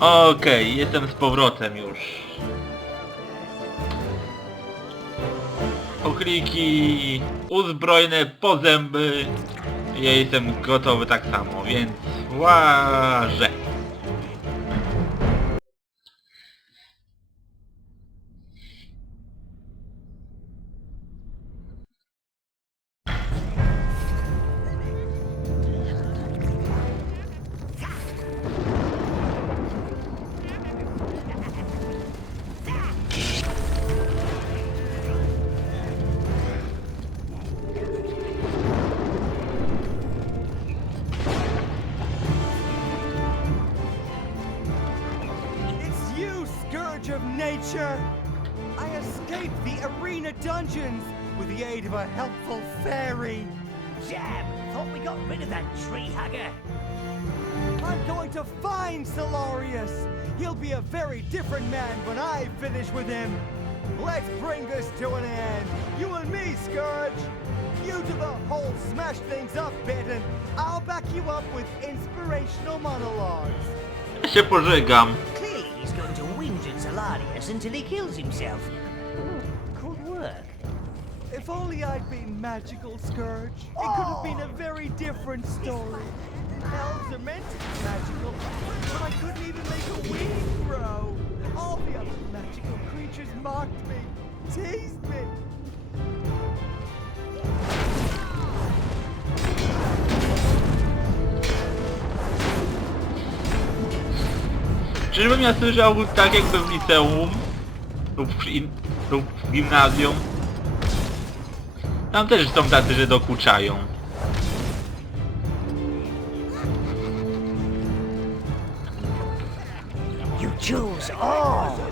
Okej, jestem z powrotem już. Ochliki uzbrojone po zęby. Ja jestem gotowy tak samo, więc łażę. Nature! I escaped the arena dungeons with the aid of a helpful fairy. Jam! Thought we got rid of that tree hugger. I'm going to find Solarius. He'll be a very different man when I finish with him. Let's bring this to an end. You and me, Scourge. You do the whole smash things up bit, and I'll back you up with inspirational monologues. Ja się pożegam. Going at Solarius until he kills himself. Hmm, could work. If only I'd been magical, Scourge. It could have been a oh! very different story. Elves are meant to be magical, but I couldn't even make a wing grow. All the other magical creatures mocked me, teased me. Czyżbym ja słyszał tak jakby w liceum lub w, in, lub w gimnazjum? Tam też są tacy, że dokuczają.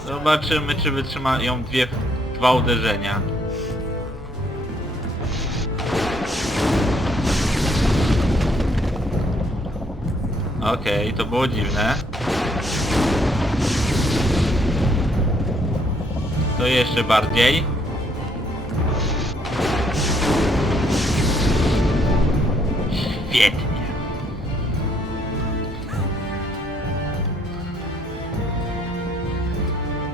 Zobaczymy, czy wytrzymają dwie, dwa uderzenia. Okej, to było dziwne. To jeszcze bardziej. Świetnie.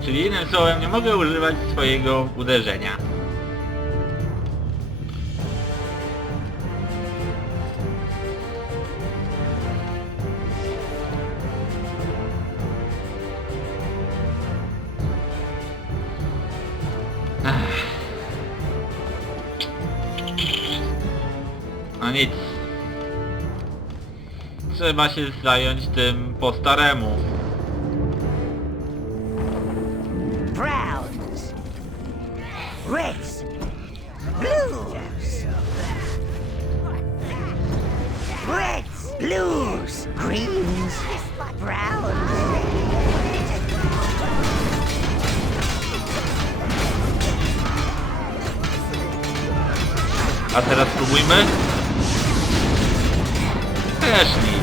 Czyli innym słowem nie mogę używać swojego uderzenia. Nic. Trzeba się zająć tym po staremu. Browns. Reds. Blues. Reds. Blues. Greens. Browns. A teraz spróbujmy. Też nic.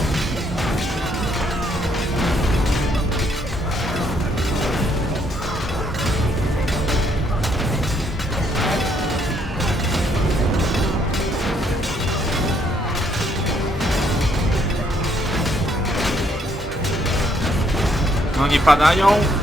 No nie padają.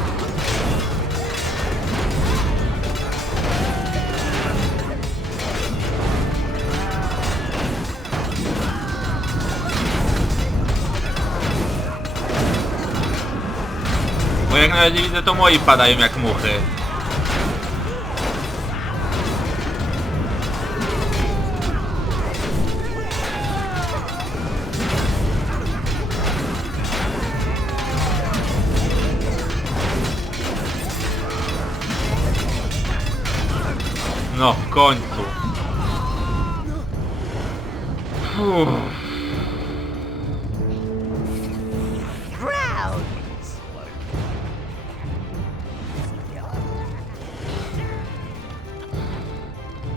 Na razie widzę to moi padają jak muchy. No, w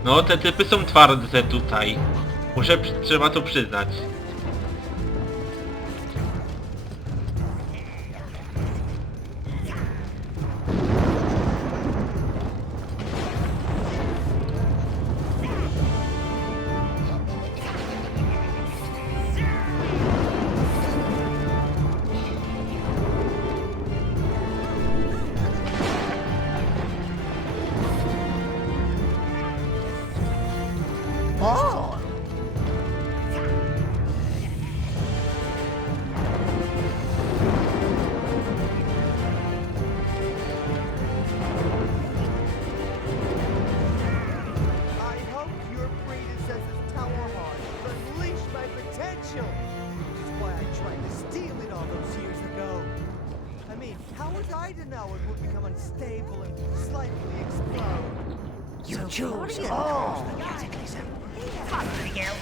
No, te typy są twarde tutaj. Muszę, trzeba to przyznać. And slightly explode? You So choose all the cataclysm. Miguel.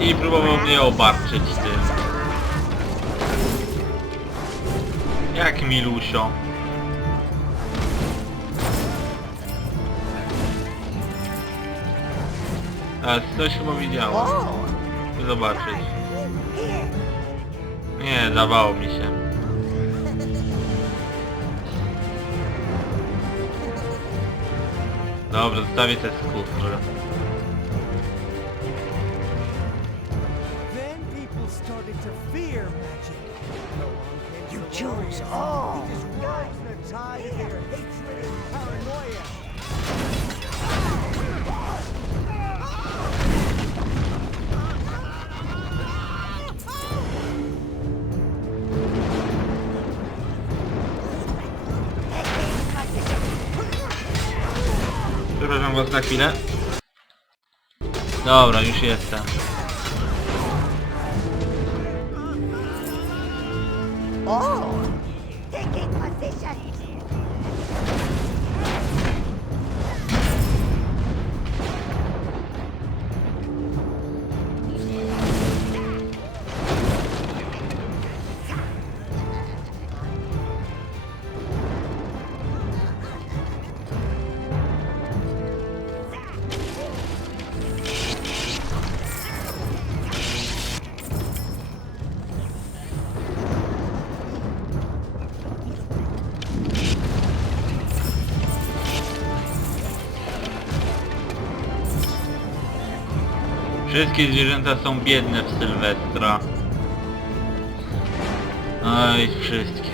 I próbował mnie obarczyć tym. Jak milusio. A, coś chyba widziałem. Zobaczyć. Nie, dawało mi się. Dobra, zostawię te skóry. Then people started Przepraszam was na chwilę. Dobra, już jestem. Wszystkie zwierzęta są biedne w Sylwestra. Oj, wszystkie.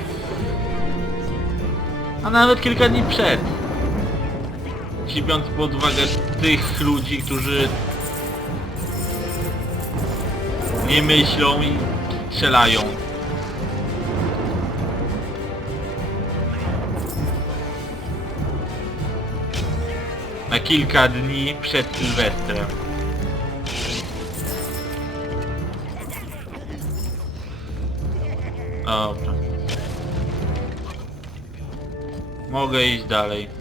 A nawet kilka dni przed. Jeśli biorąc pod uwagę tych ludzi, którzy nie myślą i strzelają. Na kilka dni przed Sylwestrem. Dobra. Mogę iść dalej.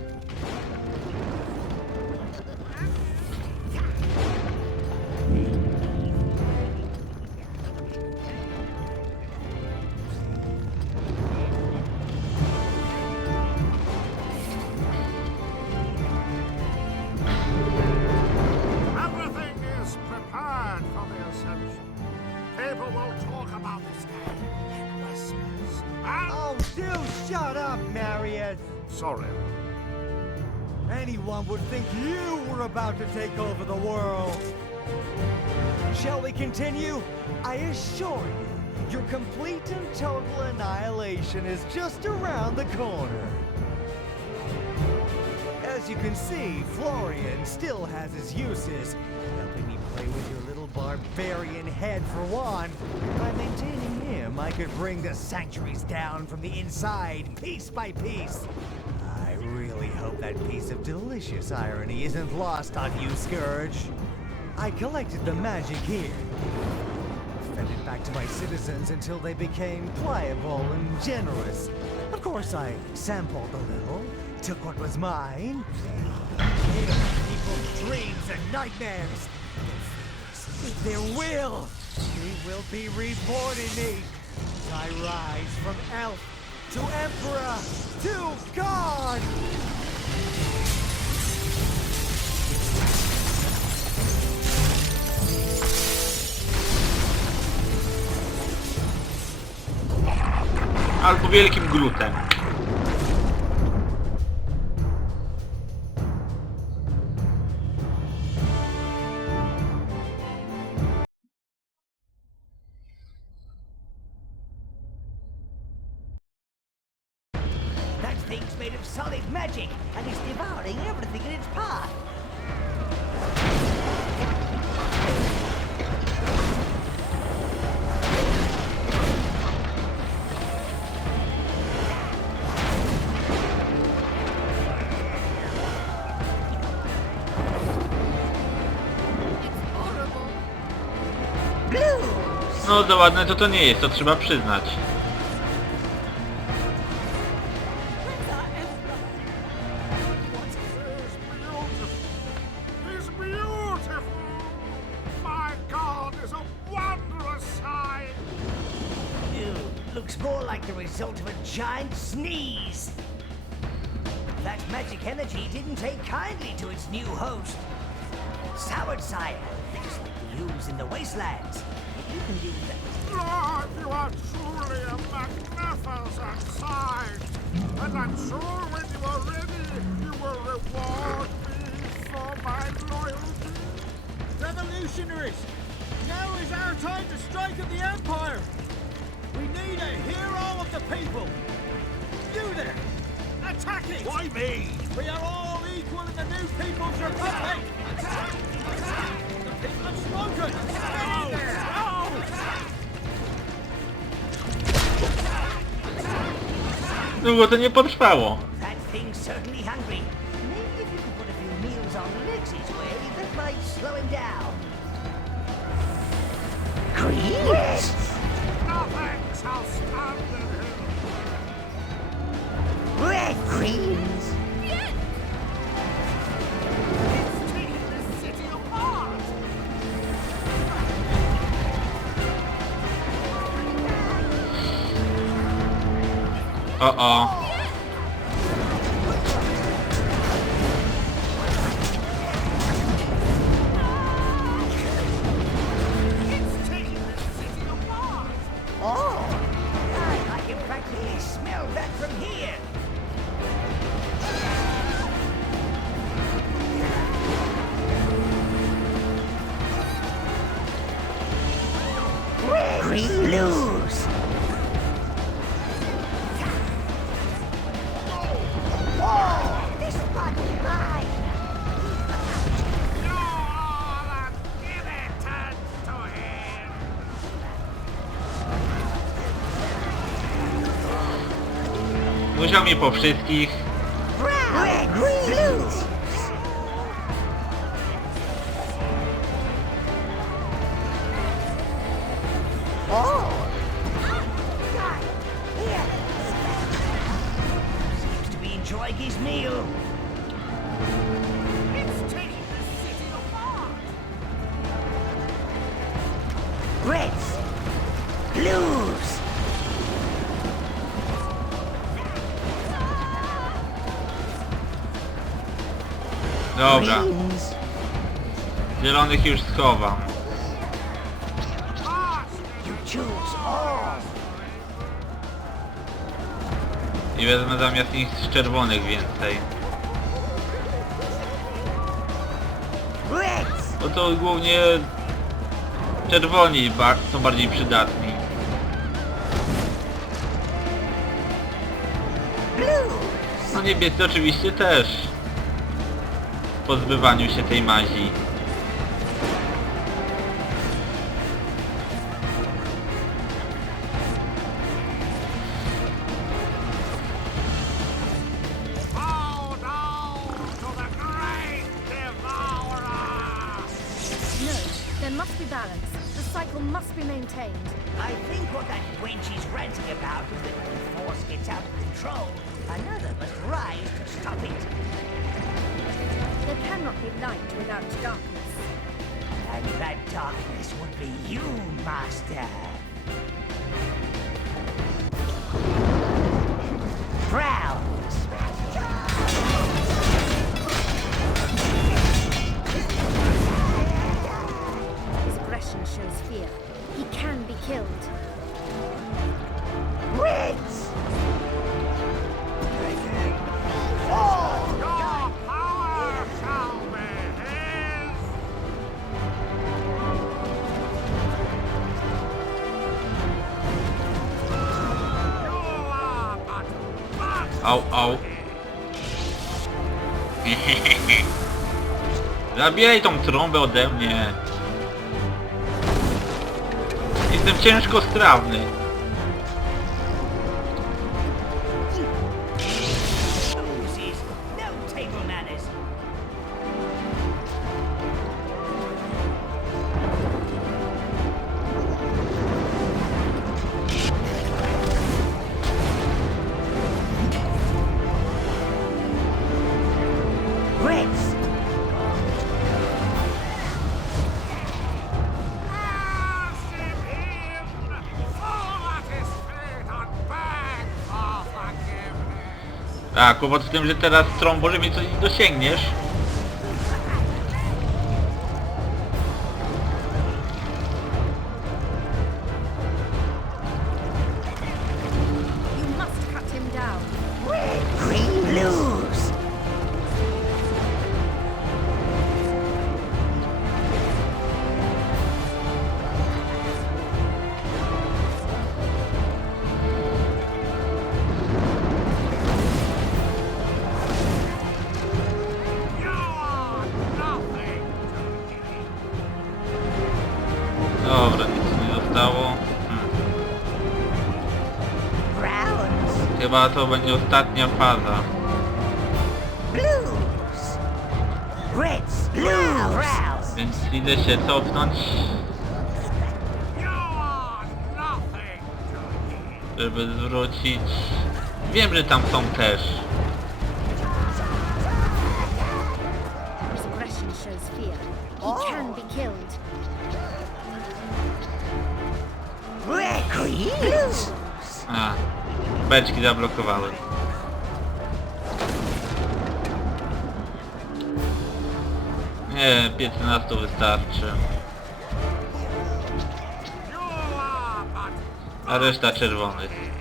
Sorry. Anyone would think you were about to take over the world. Shall we continue? I assure you, your complete and total annihilation is just around the corner. As you can see, Florian still has his uses, helping me play with your little barbarian head for one. By maintaining him, I could bring the sanctuaries down from the inside, piece by piece. Hope that piece of delicious irony isn't lost on you, Scourge. I collected the magic here. Fed it back to my citizens until they became pliable and generous. Of course, I sampled a little, took what was mine, gave people's dreams and nightmares. Their will, they will be reborn in me. I rise from elf to emperor to god. Albo wielkim glutem. That thing's made of solid magic, and it's devouring everything in its path. No za ładne to to nie jest, to trzeba przyznać. Ooze in. If you can do that. Ah, Lord, you are truly a magnificent sight. And I'm sure when you are ready, you will reward me for my loyalty. Revolutionaries! Now is our time to strike at the Empire! We need a hero of the people! You there! Attacking! Why me? We are all equal in the new People's Republic! Długo to nie potrwało. That thing's certainly hungry. Maybe if you could put a few meals on Lex's way, that might slow him down. Greens! Nothing shall stand greens! Uh oh. Taking this city apart. Reds, blues, Dobra, zielonych już schowam. I wezmę zamiast nich z czerwonych więcej. No to głównie czerwoni ba są bardziej przydatni. No niebiescy oczywiście też. Pozbywaniu się tej mazi. Light without darkness. And that darkness would be you, Master. Au, au. Zabieraj tą trąbę ode mnie. Jestem ciężko strawny. Tak, kłopot w tym, że teraz trąbo, że mnie coś nie dosięgniesz. Chyba to będzie ostatnia faza. Blues. Reds. Blues. Więc idę się cofnąć, żeby zwrócić... Wiem, że tam są też. Beczki zablokowały. Nie, 15 wystarczy. A reszta czerwonych.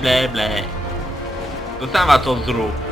Ble, ble. To sama to zrób.